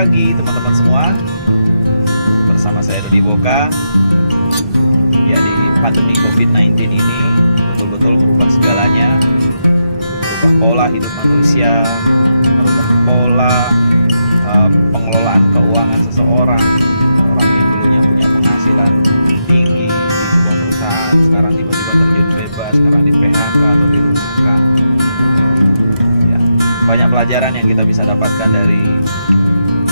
pagi teman-teman semua. Bersama saya Dodi Boka. Ya, di pandemi COVID-19 ini betul-betul merubah segalanya. Merubah pola hidup manusia, merubah pola pengelolaan keuangan seseorang. Orang yang dulunya punya penghasilan tinggi di sebuah perusahaan, sekarang tiba-tiba terjun bebas, sekarang di PHK atau dirumahkan. Banyak pelajaran yang kita bisa dapatkan dari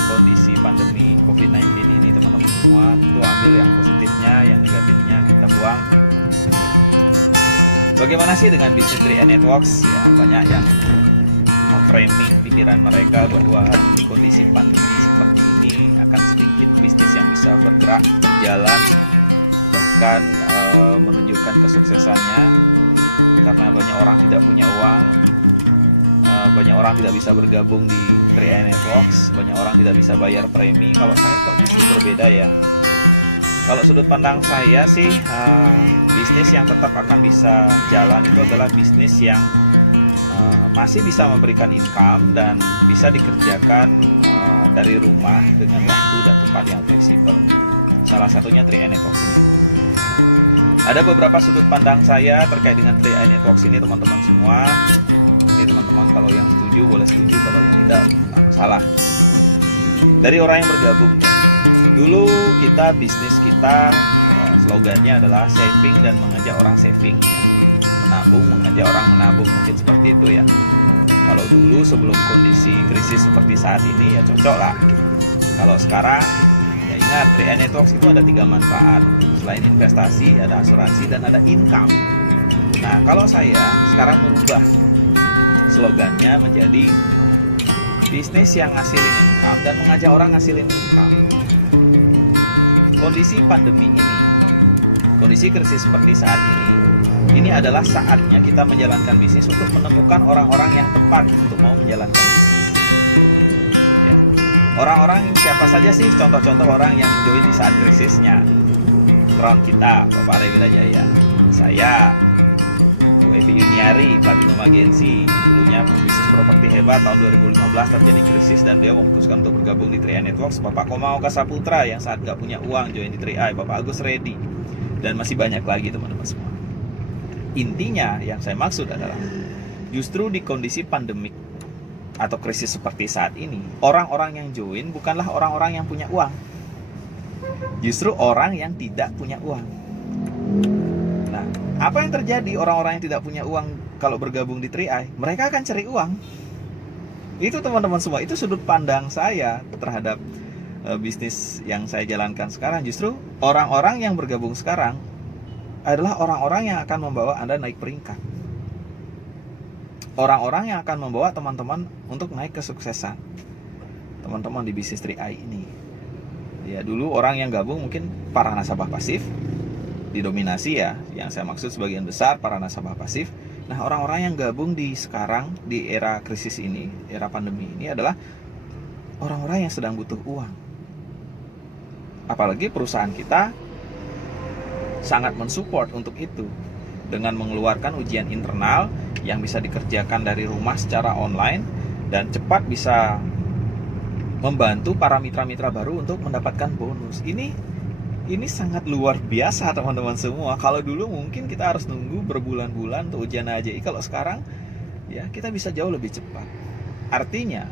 kondisi pandemi COVID-19 ini teman-teman semua. Itu ambil yang positifnya, yang negatifnya kita buang. Bagaimana sih dengan bisnis 3i Networks? Ya, banyak yang memframing pikiran mereka bahwa di kondisi pandemi seperti ini akan sedikit bisnis yang bisa bergerak, berjalan, bahkan menunjukkan kesuksesannya karena banyak orang tidak punya uang. Banyak orang tidak bisa bergabung di 3i Networks, banyak orang tidak bisa bayar premi. Kalau saya kok justru berbeda ya. Kalau sudut pandang saya sih, bisnis yang tetap akan bisa jalan itu adalah bisnis yang masih bisa memberikan income dan bisa dikerjakan dari rumah dengan waktu dan tempat yang fleksibel. Salah satunya 3i Networks ini. Ada beberapa sudut pandang saya terkait dengan 3i Networks ini teman-teman semua. Jadi teman-teman kalau yang setuju boleh setuju, kalau yang tidak nggak masalah. Dari orang yang bergabung, dulu bisnis kita slogannya adalah saving dan mengajak orang saving, ya. Menabung mengajak orang menabung, mungkin seperti itu ya. Kalau dulu sebelum kondisi krisis seperti saat ini ya cocok lah. Kalau sekarang ya ingat 3i Networks itu ada 3 manfaat. Selain investasi ada asuransi dan ada income. Nah kalau saya sekarang merubah slogannya menjadi bisnis yang ngasilin income dan mengajak orang ngasilin income. Kondisi pandemi ini, kondisi krisis seperti saat ini adalah saatnya kita menjalankan bisnis untuk menemukan orang-orang yang tepat untuk mau menjalankan bisnis. Ya. Orang-orang siapa saja sih contoh-contoh orang yang join di saat krisisnya? Crown kita, Bapak Ray Wirajaya, saya, Bu Evi Yuniari, Platinum Agency, dulunya bisnis properti hebat. Tahun 2015 terjadi krisis dan dia memutuskan untuk bergabung di 3i Networks. Bapak Komao Kasaputra yang saat gak punya uang join di 3i, Bapak Agus Reddy, dan masih banyak lagi teman-teman semua. Intinya yang saya maksud adalah justru di kondisi pandemik atau krisis seperti saat ini, orang-orang yang join bukanlah orang-orang yang punya uang, justru orang yang tidak punya uang. Nah, apa yang terjadi orang-orang yang tidak punya uang kalau bergabung di 3i? Mereka akan cari uang. Itu teman-teman semua, itu sudut pandang saya terhadap bisnis yang saya jalankan sekarang. Justru orang-orang yang bergabung sekarang adalah orang-orang yang akan membawa Anda naik peringkat. Orang-orang yang akan membawa teman-teman untuk naik kesuksesan. Teman-teman di bisnis 3i ini. Ya, dulu orang yang gabung mungkin para nasabah pasif, didominasi ya, yang saya maksud sebagian besar para nasabah pasif. Nah, orang-orang yang gabung di sekarang, di era krisis ini, era pandemi ini adalah orang-orang yang sedang butuh uang. Apalagi perusahaan kita sangat mensupport untuk itu, dengan mengeluarkan ujian internal yang bisa dikerjakan dari rumah secara online dan cepat bisa membantu para mitra-mitra baru untuk mendapatkan bonus. Ini sangat luar biasa teman-teman semua. Kalau dulu mungkin kita harus nunggu berbulan-bulan untuk ujian AJI. Kalau sekarang ya kita bisa jauh lebih cepat. Artinya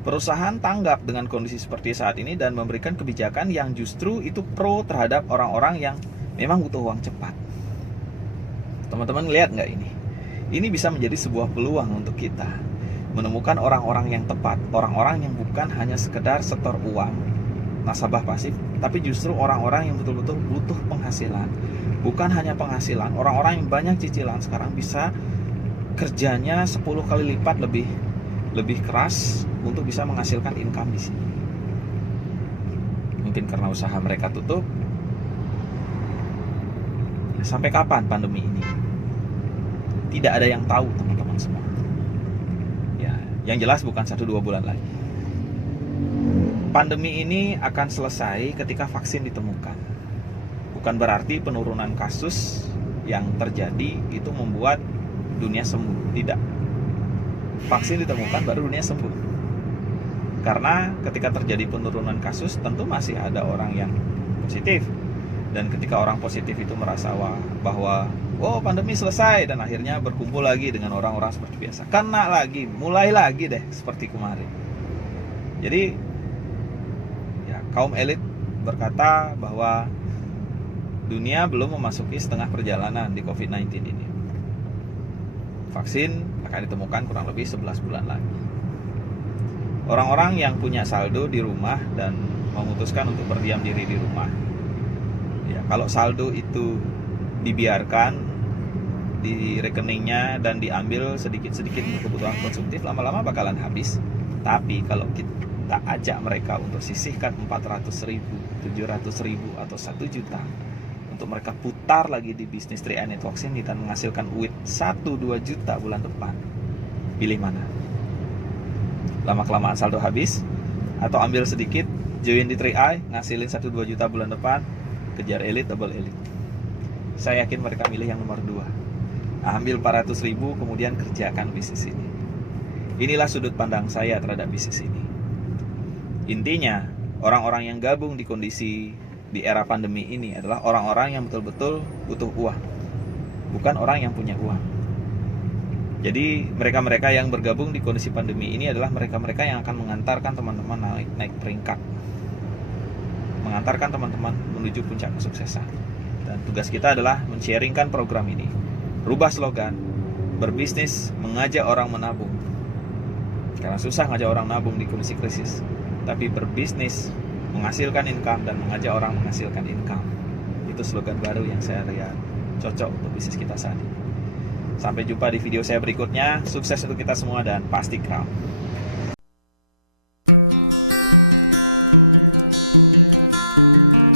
perusahaan tanggap dengan kondisi seperti saat ini dan memberikan kebijakan yang justru itu pro terhadap orang-orang yang memang butuh uang cepat. Teman-teman lihat nggak ini? Ini bisa menjadi sebuah peluang untuk kita menemukan orang-orang yang tepat, orang-orang yang bukan hanya sekedar setor uang, nasabah pasif, tapi justru orang-orang yang betul-betul butuh penghasilan. Bukan hanya penghasilan, orang-orang yang banyak cicilan sekarang bisa kerjanya 10 kali lipat lebih keras untuk bisa menghasilkan income di sini. Mungkin karena usaha mereka tutup. Ya, sampai kapan pandemi ini? Tidak ada yang tahu teman-teman semua. Ya, yang jelas bukan 1-2 bulan lagi. Pandemi ini akan selesai ketika vaksin ditemukan. Bukan berarti penurunan kasus yang terjadi itu membuat dunia sembuh. Tidak. Vaksin ditemukan baru dunia sembuh. Karena ketika terjadi penurunan kasus, tentu masih ada orang yang positif. Dan ketika orang positif itu merasa bahwa pandemi selesai, dan akhirnya berkumpul lagi dengan orang-orang seperti biasa, kena lagi, mulai lagi deh seperti kemarin. Jadi ya, kaum elit berkata bahwa dunia belum memasuki setengah perjalanan di COVID-19 ini. Vaksin akan ditemukan kurang lebih 11 bulan lagi. Orang-orang yang punya saldo di rumah dan memutuskan untuk berdiam diri di rumah, ya, kalau saldo itu dibiarkan di rekeningnya dan diambil sedikit-sedikit untuk kebutuhan konsumtif, lama-lama bakalan habis. Tapi kalau kita ajak mereka untuk sisihkan 400.000, 700.000 atau 1 juta untuk mereka putar lagi di bisnis 3i Networks ini dan menghasilkan duit 1-2 juta bulan depan, pilih mana? Lama-kelamaan saldo habis, atau ambil sedikit, join di 3i, ngasilin 1-2 juta bulan depan, kejar elit, double elit? Saya yakin mereka milih yang nomor 2. Ambil 400.000, kemudian kerjakan bisnis ini. Inilah sudut pandang saya terhadap bisnis ini. Intinya, orang-orang yang gabung di kondisi di era pandemi ini adalah orang-orang yang betul-betul butuh uang, bukan orang yang punya uang. Jadi mereka-mereka yang bergabung di kondisi pandemi ini adalah mereka-mereka yang akan mengantarkan teman-teman naik peringkat, mengantarkan teman-teman menuju puncak kesuksesan. Dan tugas kita adalah men-sharingkan program ini, rubah slogan, berbisnis mengajak orang menabung. Karena susah ngajak orang nabung di kondisi krisis, tapi berbisnis menghasilkan income dan mengajak orang menghasilkan income. Itu slogan baru yang saya lihat cocok untuk bisnis kita saat ini. Sampai jumpa di video saya berikutnya. Sukses untuk kita semua dan pasti crown.